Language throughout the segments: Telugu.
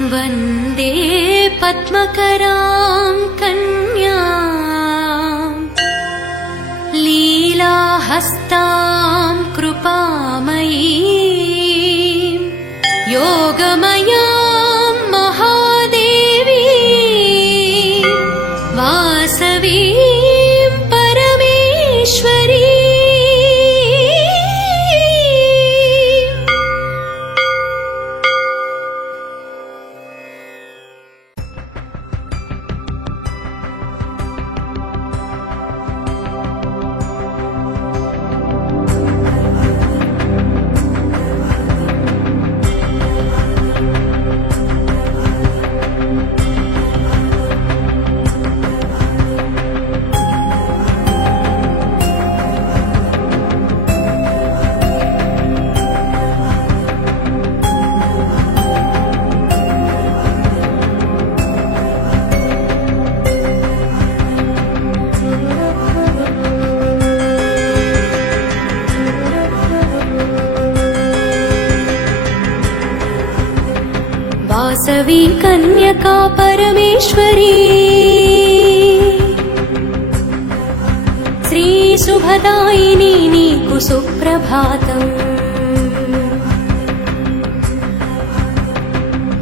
वन्दे पद्मकरां कन्यां लीलाहस्तां कृपामयीं योगमयां महादेवीं वासवीं परमेश्वरी। वासवी कन्यका परमेश्वरी श्री शुभदायिनी नीकु सुप्रभातम्।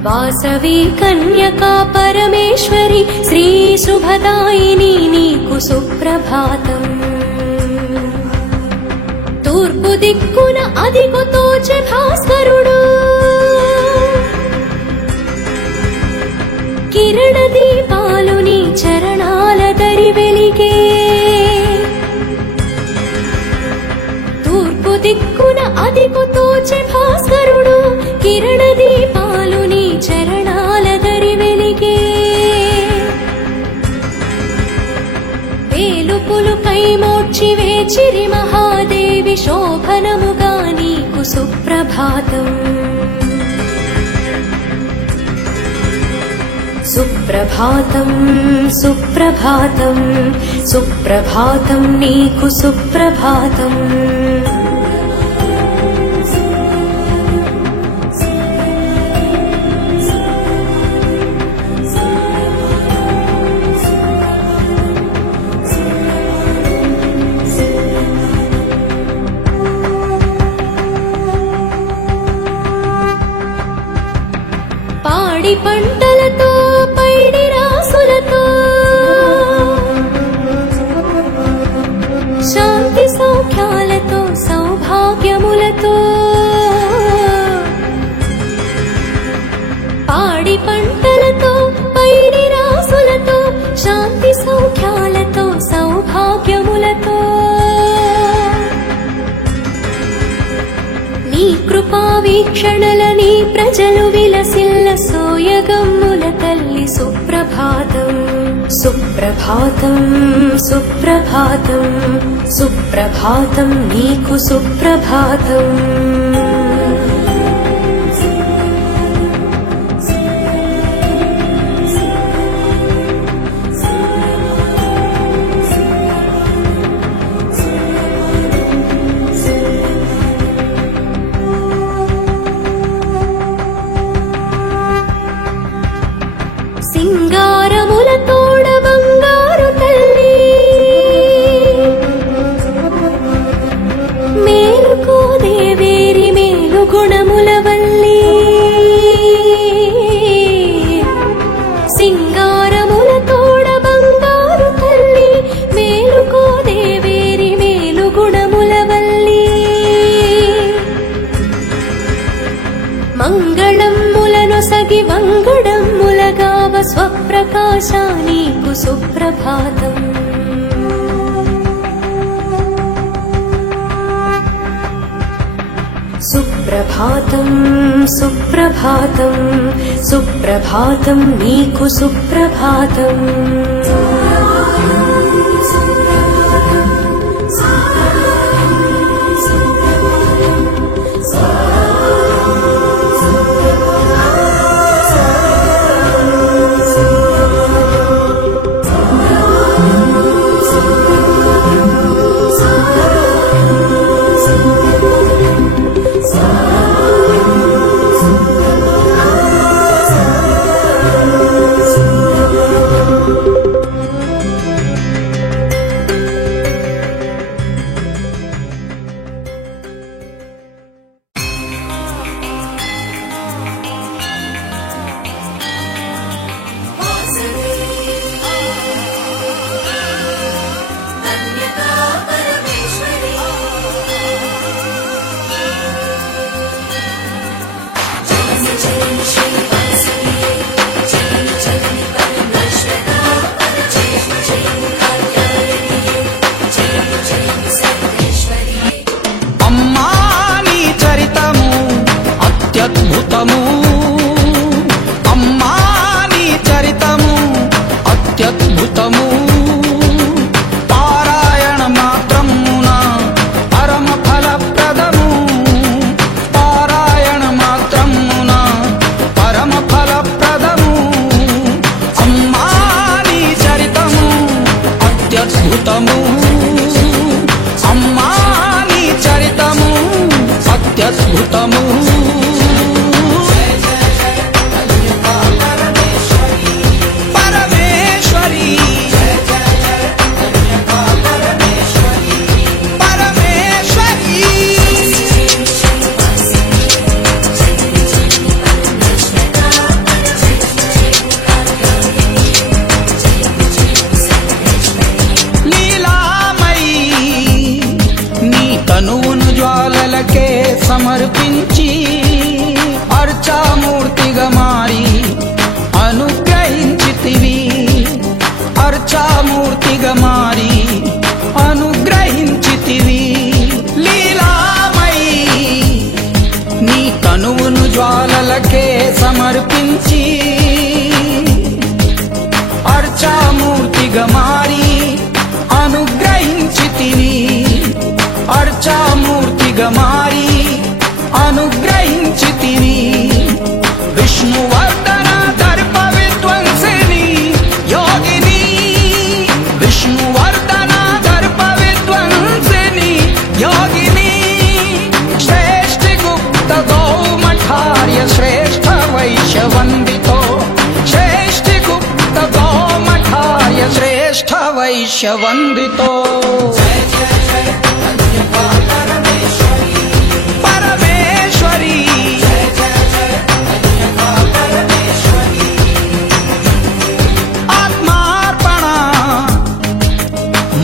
वासवी कन्यका परमेश्वरी श्री शुभदायिनी नीकु सुप्रभातम्। तूर्पु दिक्कुन अदिगु तोचे भास्करुडु కిరణ దీపాలు నీ చరణాల దరి వెలిగే। తూర్పు దిక్కున అదిగు తోచె భాస్కరుడు కిరణ దీపాలు నీ చరణాల దరి వెలిగే। వేలుపులు కైమోడ్చి వేచిరి మహాదేవి శోభనముగా నీకు సుప్రభాతం। सुप्रभातं सुप्रभातं सुप्रभातं नीकु सुप्रभातम्। పాడి పంటలతో పైడి రాసులతో శాంతి సౌఖ్యాలతో సౌభాగ్యములతో పాడి పంటలతో పైడి రాసులతో శాంతి సౌఖ్యాలతో సౌభాగ్యములతో నీ కృపా వీక్షణలని ప్రజలు విలసిల్ల సోయగమ్ముల తల్లి సుప్రభాతం। సుప్రభాతం సుప్రభాతం సుప్రభాతం నీకు సుప్రభాతం। సింగారములతోడ బంగారు తల్లి మేలుకో దేవేరి మేలు గుణముల వల్లి। సింగారములతోడ బంగారు తల్లి మేలుకో దేవేరి మేలు గుణముల వల్లి। మంగళమ్ములను సగి వంగడమ్ములగావ స్వప్రకాశా నీకు సుప్రభాతం। సుప్రభాతం సుప్రభాతం సుప్రభాతం నీకు సుప్రభాతం। అర్చామూర్తిగా మారి అనుగ్రహించితివి లీలామయీ నీ తనువును జ్వాలలకే సమర్పించి అర్చామూర్తిగా మారి అనుగ్రహించితివి అర్చామూర్తిగా మారి అనుగ్రహించితివి విష్ణువర్ధన దర్ప విధ్వంసిని యోగిని విష్ణువర్ధన దర్ప విధ్వంసిని యోగిని శ్రేష్ఠి గుప్త గౌమఠార్య శ్రేష్ఠ వైశ్యవందితో శ్రేష్ఠి గుప్త గౌమఠార్య శ్రేష్ఠ వైశ్యవందితో పరమేశ్వరి ఆత్మార్పణ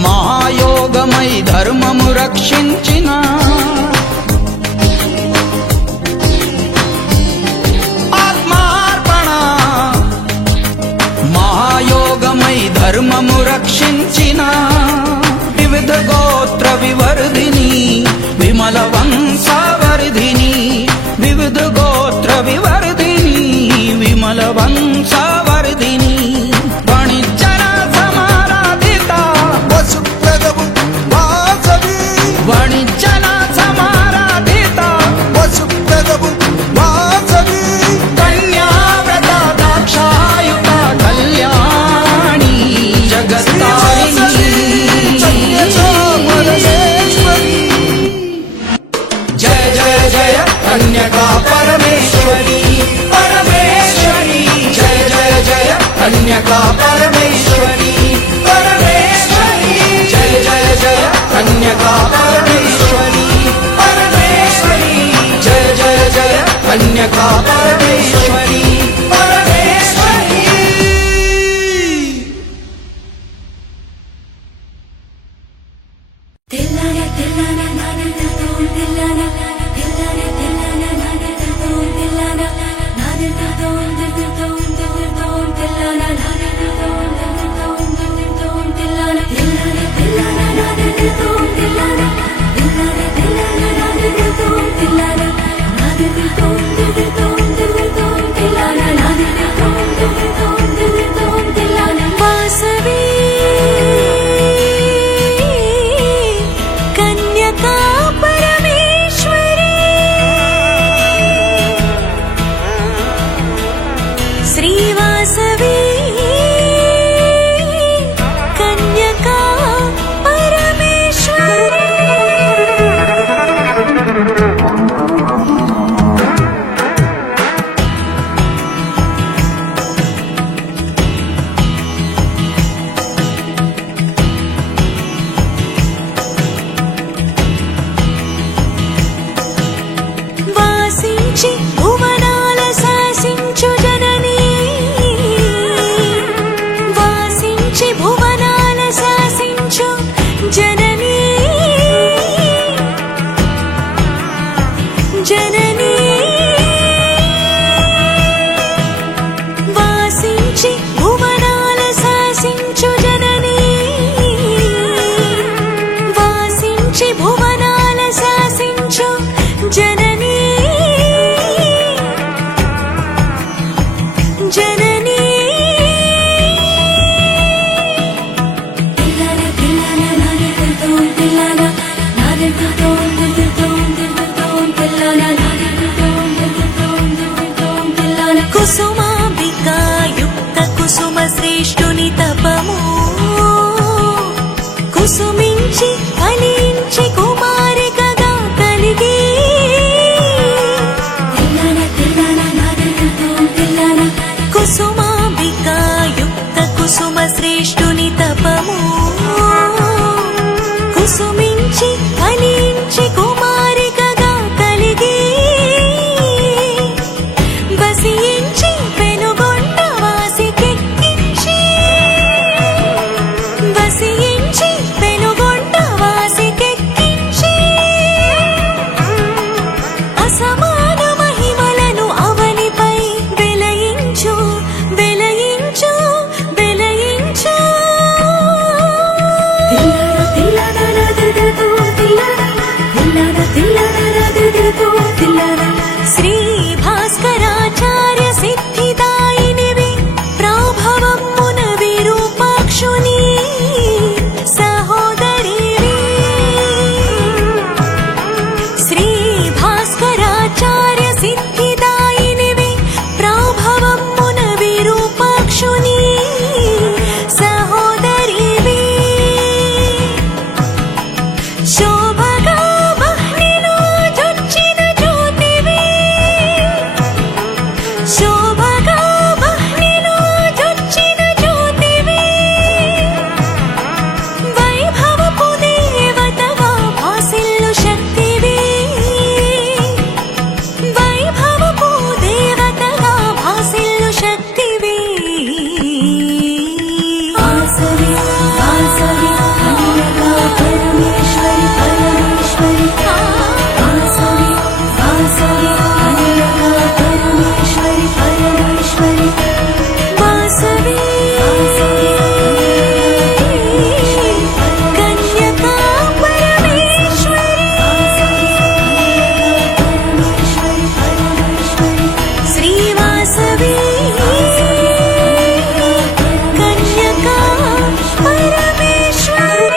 మహాయోగమై ధర్మము రక్షించిన ఆత్మార్పణ మహాయోగమై ధర్మము రక్షించిన వివిధ గోత్ర వివర్ధిని విమల వంశవర్ధిని వివిధ గోత్ర వివర్ధిని విమల వంశవర్ధిని వణిజ్జన సమారాధిత వసుప్రదవు వాసవి వణిజ్జన సమారాధిత వసుప్రదవు వాసవి కన్యావ్రత దాక్షాయుత కళ్యాణి జగత్తారిణి జయ జయ జయ కన్యకా పరమేశ్వరి పరమేశ్వరి జయ జయ జయ కన్యకా పరమేశ్వరి పరమేశ్వరి జయ జయ జయ కన్యకా పరమేశ్వరి పరమేశ్వరి జయ జయ జయ కన్యకా పరమేశ్వరి పరమేశ్వరి తెల్లన తెల్లన నాదతో తెల్లన తెల్లన తెల్లన నాదతో తెల్లన నాదతో నాదతో తెల్లన నాదతో తెల్లన తెల్లన తెల్లన నాదతో తెల్లన తెల్లన తెల్లన నాదతో తెల్లన నాదతో తెల్లన నాదతో తెల్లన వాసవి కన్యకా పరమేశ్వరి శ్రీవాసవి కన్యకా పరమేశ్వరి వాసించి భువనాల శాసించు జననీ వాసవి కన్యకా పరమేశ్వరి.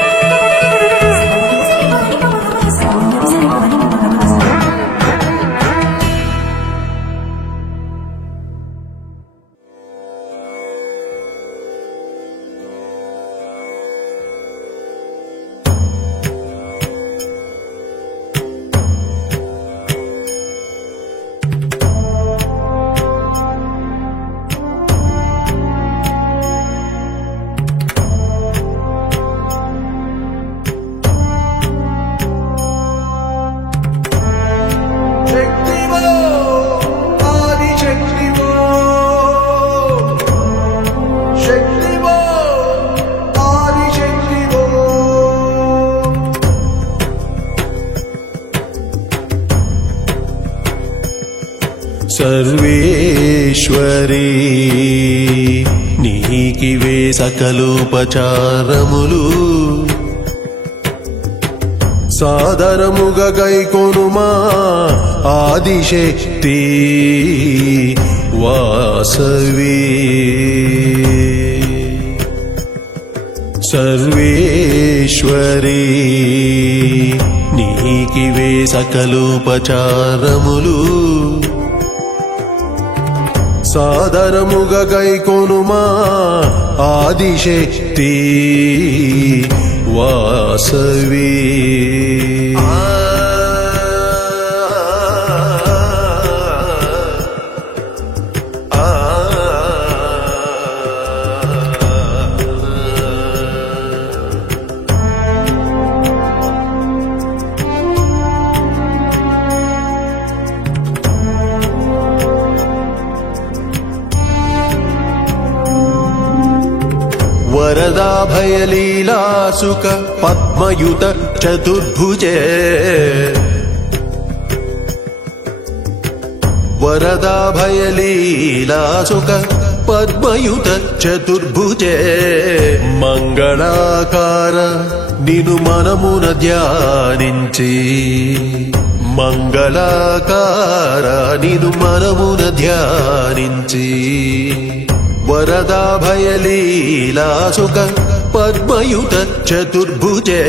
సర్వేశ్వరీ నీకివే సకలోపచారములు సాదరముగా గైకొనుమా ఆదిశక్తి వాసవి. సర్వేశ్వరీ నీకివే సకలోపచారములు సాదరముగా గైకొనుమా ఆదిశక్తి వాసవి. వరదా భయలీలాసుక పద్మయుత చతుర్భుజే వరదా భయలీలాసుక పద్మయుత చతుర్భుజే మంగళాకార నిను మనమున ధ్యానించి మంగళాకార నిను మనమున ధ్యానించి వరదా భయలీలాసుక పద్మయుత చతుర్భుజే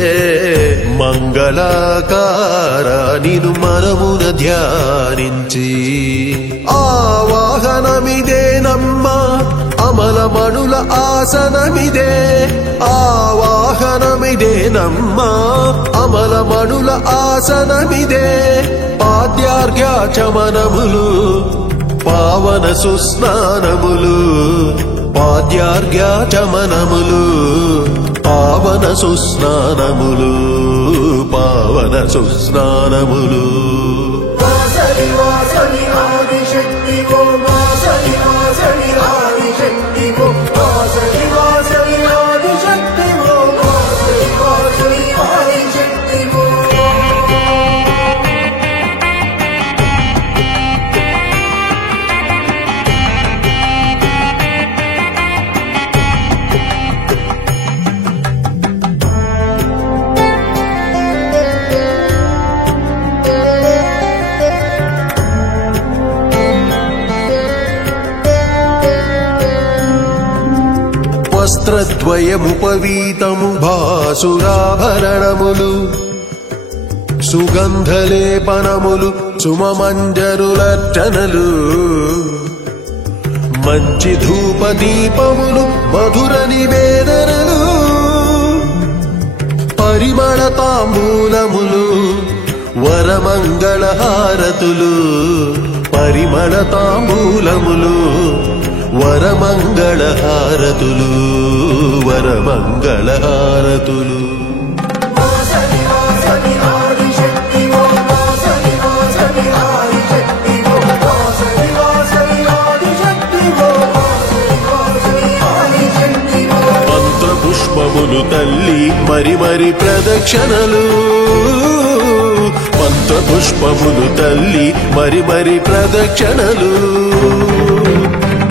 మంగళాకార నిను మనమున ధ్యానించి ఆవాహనమిదేనమ్మా అమలమణుల ఆసనమిదే ఆవాహనమిదేనమ్మా అమలమణుల ఆసనమిదే పాద్యార్ఘ్యాచమనములు పావన సుస్నానములు పాద్యార్ఘ్యాచమనములు పావన సుస్నానములు పావన సుస్నానములు. వాసవి వాసవి ఆదిశక్తి ఓ వాసవి వాసవి ఆదిశక్తి ఓ వాసవి వాసవి ఆదిశక్తి ఓ వాసవి వాసవి ఆదిశక్తి ఓ. వస్త్రద్వయముపవీతము భాసురాభరణములు సుగంధలేపనములు సుమమంజరులర్చనలు మంచి ధూపదీపములు మధుర నివేదనలు పరిమళ తాంబూలములు వరమంగళహారతులు పరిమళ తాంబూలములు వరమంగళహారతులు వరమంగళహారతులు. వాసవి వాసవి ఆదిశక్తి ఓ వాసవి వాసవి ఆదిశక్తి ఓ వాసవి వాసవి ఆదిశక్తి ఓ వాసవి వాసవి ఆదిశక్తి ఓ. మంత్రపుష్పములు తల్లి మరి మరి ప్రదక్షిణలు మంత్రపుష్పములు తల్లి మరి మరి ప్రదక్షిణలు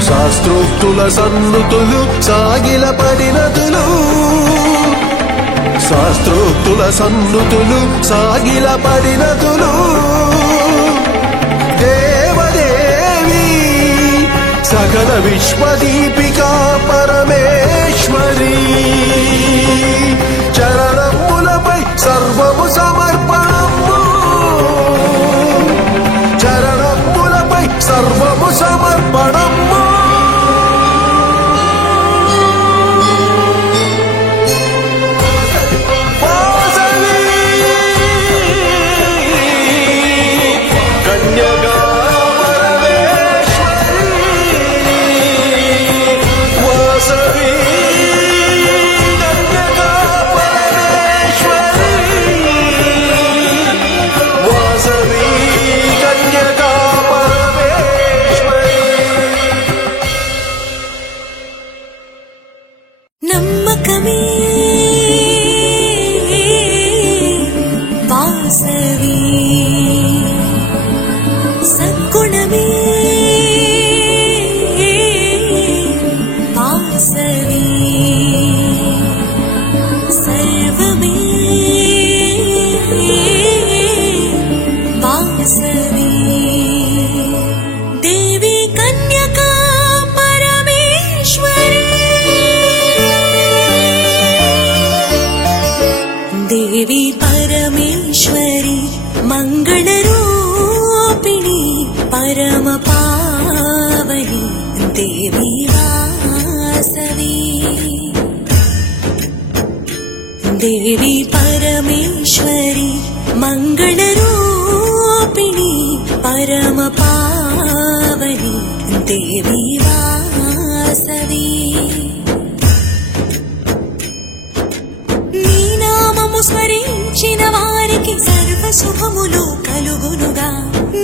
శాస్త్రోక్తుల సన్నుతులు సాగిల పడినతులు శాస్త్రోక్తుల సన్నుతులు సాగిల పడినతులు దేవదేవి విశ్వదీపికా పరమేశ్వరి చరణములపై సర్వము సమర్పణము చరణములపై సర్వము సమర్పణము నమ్మకమే వాసవి సద్గుణమే వాసవి సర్వమే వాసవి దేవి కన్యకా పరమేశ్వరి దేవి పరమేశ్వరి మంగళరూపిణి పరమ పావని దేవి వాసవి దేవి పరమేశ్వరి మంగళరూపిణి పరమ పావని దేవి వాసవి నీ నామము స్మరించిన వారికి సర్వ శుభములు కలుగునుగా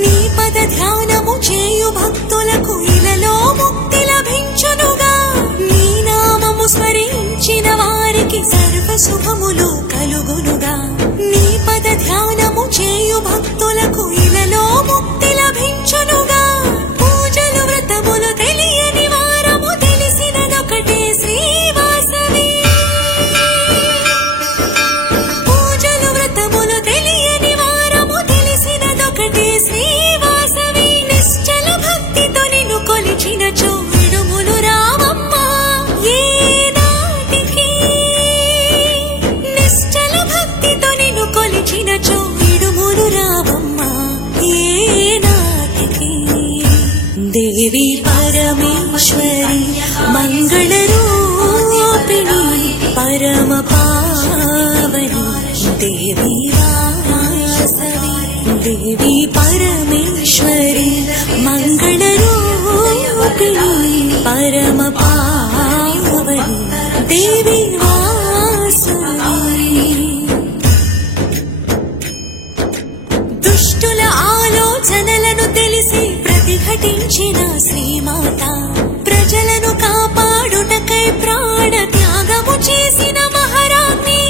నీ పద ధ్యానము చేయు భక్తులకు ఇలలో ముక్తి లభించునుగా నీ నామము స్మరించిన వారికి సర్వ శుభములు కలుగునుగా నీ పద ధ్యానము చేయు భక్తులకు ఇలలో ముక్తి లభించునుగా పూజలు వ్రతములు తెలియని వారము తెలిసినదొకటే శ్రీవాసవి పూజలు వ్రతములు తెలియని వారము తెలిసినదొకటే శ్రీవాసవి నిశ్చల భక్తితో నిన్ను కొలిచిన చోవిడుములు రావమ్మా ఏ నాటికి నిశ్చల భక్తితో నిన్ను కొలిచిన చోవిడుములు రావమ్మా ఏ నాటికి దేవి పరమేశ్వరి మంగళరూపిణి పరమ పావని దేవి వాసవి దేవి పరమేశ్వరి మంగళరూపిణి పరమ పావని దేవి వాసవి దుష్టుల ఆలోచనలను తెలిసి ప్రతిఘటించిన శ్రీమాత ప్రజలను కాపాడుటకై ప్రాణ త్యాగము చేసిన మహారాణి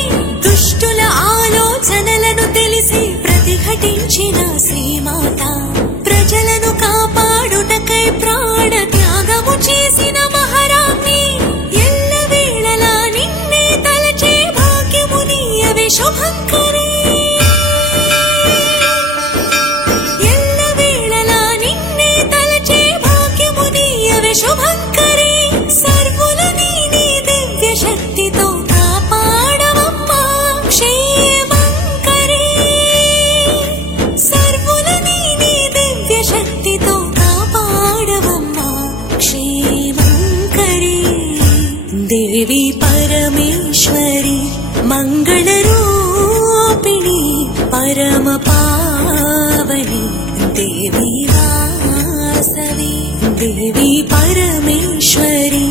దుష్టుల ఆలోచనలను తెలిసి ప్రతిఘటించిన శ్రీమాత ప్రజలను కాపాడుటకై ప్రాణ త్యాగము చేసిన మహారాణి ఎల్లవేళలా నిన్నే తలచే భాగ్యము నీయవే శుభంకరి ఎల్లవేళలా నిన్నే తలచే భాగ్యము నీయవే శుభంకరి సర్వులు నీ దివ్య శక్తితో కాపాడవమ్మా క్షేమంకరి సర్వులు నీ దివ్య శక్తితో కాపాడవమ్మా క్షేమంకరి దేవి పరమేశ్వరి మంగళరూపిణి పరమ పావని దేవి వాసవి దేవి పరమేశ్వరి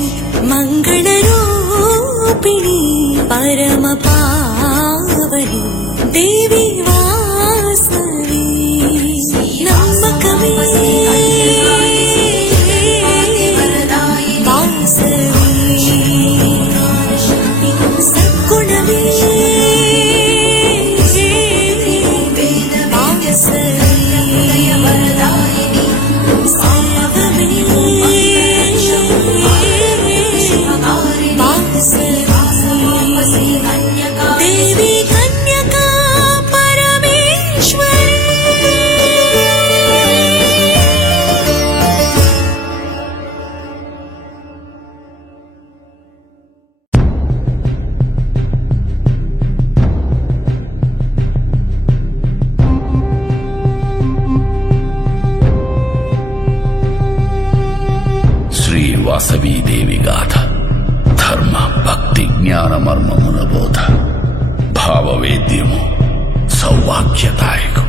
మంగళరూపిణి పరమ పావని దేవి వాసవి నమ్మకమే వాసవి సద్గుణమే దేవి కన్యకా పరమేశ్వరి వాసవీదేవి గాథ ధర్మ భక్తి జ్ఞాన మర్మముల బోధ భావవేద్యము సౌభాగ్యదాయకం.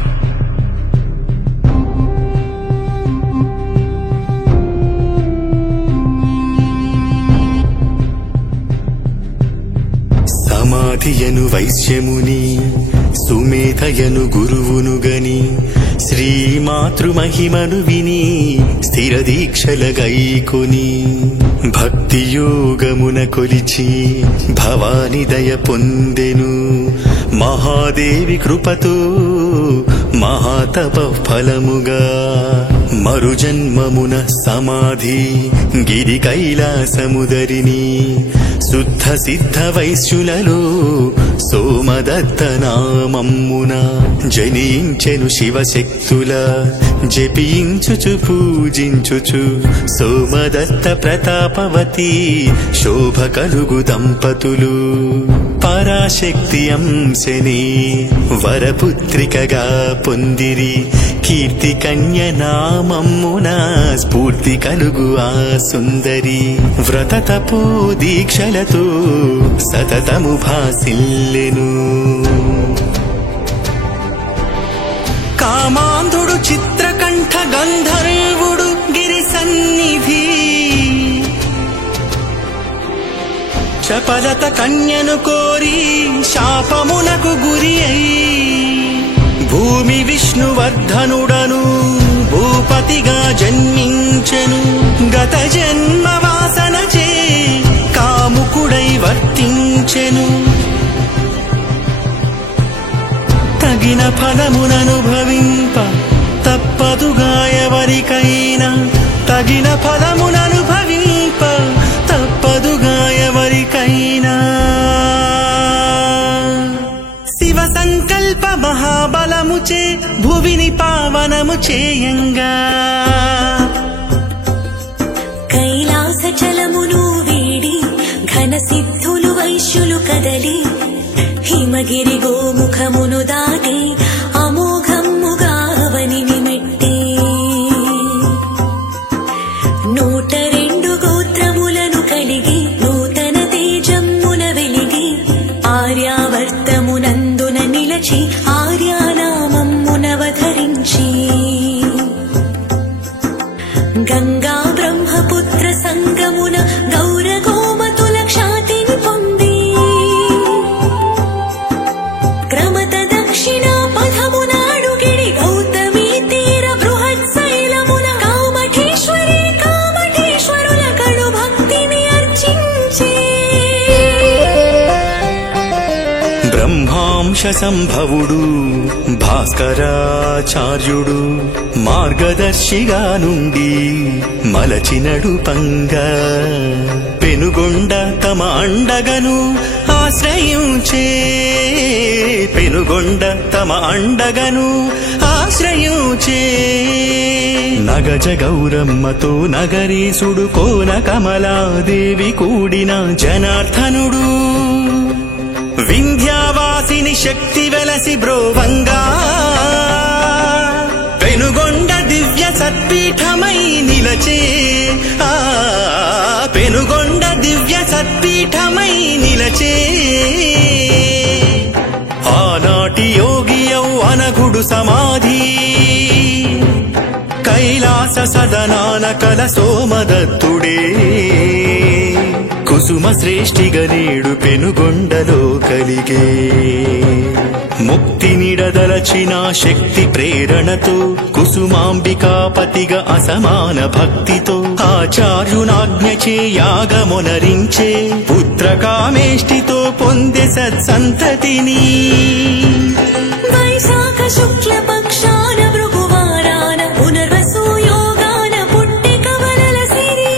సమాధియను వైశ్యముని సుమేధయను గురువును గని శ్రీమాతృమహిమను విని స్థిర దీక్షల గైకొని భక్తియోగమున కొలిచి భవాని దయ పొందెను. మహాదేవి కృపతో మహాతప ఫలముగా మరుజన్మమున సమాధి గిరి కైలాసముదరిని శుద్ధ సిద్ధ వైశ్యులలో సోమదత్త నామమ్మున జనించెను శివశక్తుల జపించుచు పూజించుచు సోమదత్త ప్రతాపవతి శోభ కలుగు దంపతులు పరాశక్తి అంశని వరపుత్రికగా పొందిరి. కీర్తి కన్య నామమ్మున స్ఫూర్తి కలుగు ఆ సుందరి వ్రత తపో దీక్షలతో సతతము భాసిల్లెను. కామాంధుడు చిత్రకంఠ గంధర్వుడు గిరి సన్నిధి చపలత కన్యను కోరి శాపమునకు గురి అయి భూమి విష్ణువర్ధనుడను భూపతిగా జన్మించెను. గత జన్మ వాసనచే కాముకుడై వర్తించెను. తగిన ఫలముననుభవింప తప్పదుగా ఎవరికైనా తగిన ఫలముననుభవింప తప్పదుగా ఎవరికైనా. శివ సంకల్ప మహాబలముచే భువిని పావనము చేయంగా కైలాస చలమును వీడి ఘన సిద్ధులు వైశ్యులు కదలి హిమగిరి గోముఖమును దాటి అమోఘమ్ముగా అవనిని మెట్టి 102 గోత్రములను కలిగి నూతన తేజమ్మున వెలిగి ఆర్యావర్తమునందున నిలచి ఆర్యానామమ్మునవధరించి గంగా బ్రహ్మపుత్ర సంగమున గౌర గోమతుల క్షాతిని పొంది క్రమత దక్షిణ పథమునాడు గిడి గౌతమీ తీర బృహత్ శైలమున కామఠేశ్వరుల కడు భక్తిని అర్చించి బ్రహ్మాంశ సంభవుడు భాస్కరాచార్యుడు మార్గదర్శిగా నుండి మలచినడు పంగా పెనుగొండ తమ అండగను ఆశ్రయించే పెనుగొండ తమ అండగను ఆశ్రయించే నగజ గౌరమ్మతో నగరీసుడు కోన కమలాదేవి కూడిన జనార్దనుడు వింధ్యావాసిని శక్తి వెలసి బ్రోవంగా పెనుగొండ దివ్య సత్పీఠమై నిలచే పెనుగొండ దివ్య సత్పీఠమై నిలచే ఆనాటి యోగియౌ అనగుడు సమాధి కైలాస సదనాన కల సోమదత్తుడే కుసుమ శ్రేష్ఠిగా నేడు పెనుగొండలో కలిగే ముక్తి నిడదలచిన శక్తి ప్రేరణతో కుసుమాంబికాపతిగా అసమాన భక్తితో ఆచార్యునాజ్ఞచే యాగమునరించే పుత్రకామేష్టితో పొందే సత్సంతతిని వైశాఖ శుక్ల పక్షాన భృగువారాన పునర్వసు యోగాన పుట్టి కమలల సిరి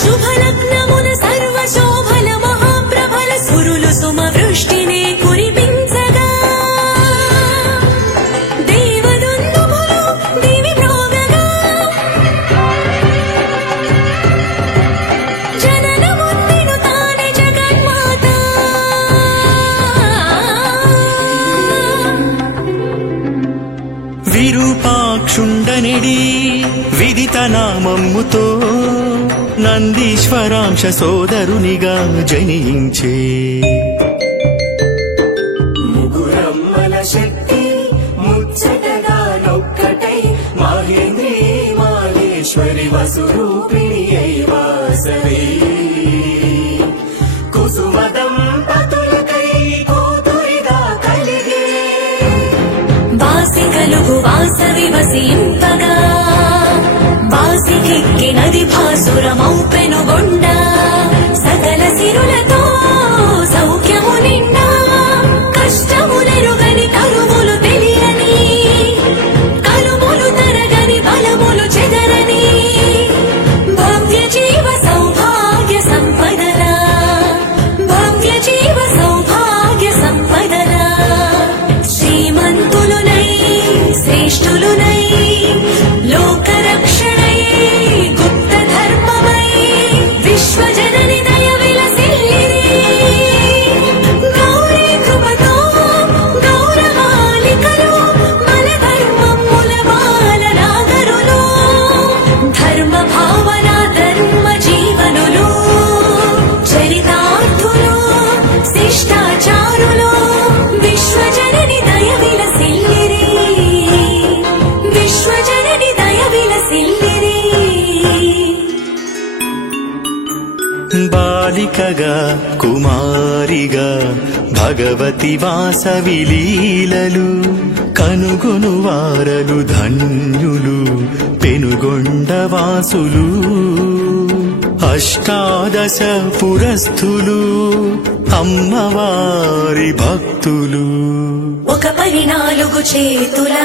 శుభలగ్నమున సర్వ శోభల మహాప్రభల సురులు సుమ వృష్టిని కురిపించగా దేవదుందుభులు దేవి ప్రోగగా జననముందిను తానే జగన్మాత కొమ్ముతో నందీశ్వరాంశ సోదరునిగా జనించే ముగురమ్మల శక్తి ముచ్చటగా నొక్కటై మాహేంద్రి మాహేశ్వరి వసురూపిణి అయి వాసవి కుసుమ దంపతులకై కూతురిగా కలిగే వాసి కలుగు వాసవి వసింపగా వాసికెక్కి నది భాసురమౌ పెనుగొండ సకల సిరులతో సౌఖ్యము నిండా కష్టములెరుగని కరువులు తెలియని కలుములు తరగని బలములు చెదరని భవ్య జీవ సౌభాగ్య సంపదల భవ్య జీవ సౌభాగ్య సంపదల శ్రీమంతులునై శ్రేష్ఠులునై లోకరక్షణై గుప్త ధర్మమై విశ్వజనని దయ విలసిల్లిరి గౌరీ కృపతో గౌరవాలికలు మన ధర్మముల బాల నాగరులు ధర్మ భావన ధర్మ జీవనులు చరితార్థులు శిష్టాచారులు విశ్వజనని దయ విలసిల్లిరి విశ్వజనని దయ విలసిల్లిరి బాలికగా కుమారిగా భగవతి వాసవి లీలలు కనుగొను వారలు ధన్యులు పెనుగొండ వాసులు అష్టాదశ పురస్థులు అమ్మవారి భక్తులు ఒక 14 చేతుల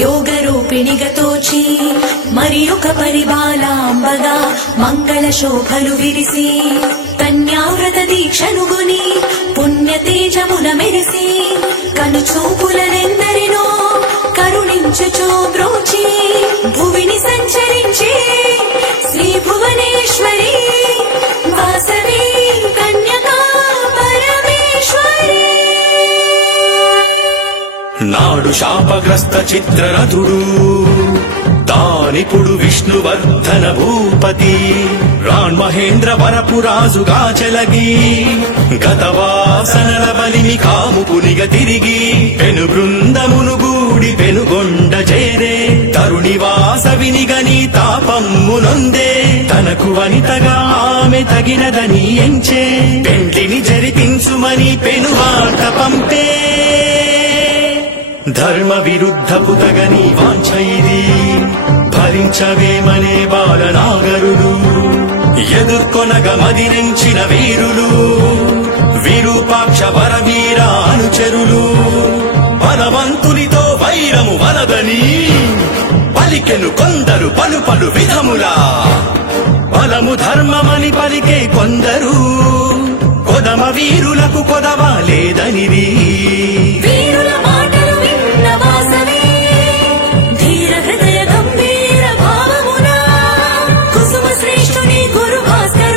యోగ రూపిణిగా తోచి మరి ఒక పరిబాలాంబగా మంగళ శోభలు విరిసి కన్యావ్రత దీక్షనుగుని పుణ్య తేజమున మెరిసి కను చూపులనెందరినో కరుణించుచో బ్రోచి భువిని సంచరించి శ్రీ భువనేశ్వరి వాసవి కన్యకా పరమేశ్వరి నాడు శాపగ్రస్త చిత్రరథుడు తానిపుడు విష్ణువర్ధన భూపతి రాణ్మహేంద్ర వరపురాజుగా చెలగి గత వాసనల బలిమి కాముకునిగ తిరిగి పెను బృందమును గూడి పెనుగొండ చేరే తరుణి వాసవినిగని తాపమ్మునొందే తనకు వనితగా ఆమె తగినదని ఎంచే పెండ్లిని జరిపించుమని పెనువార్త పంపే ధర్మ విరుద్ధపు తగని వాంఛ ఇది భరించవేమనే బాలనాగరుడు ఎదుర్కొనగ మదిరించిన వీరులు విరూపాక్ష వరవీర అనుచరులు బలవంతునితో వైరము వలదని పలికెను కొందరు పలు పలు విధములా బలము ధర్మమని పలికే కొందరు కొదమ వీరులకు కొదవ లేదనిది వీరుల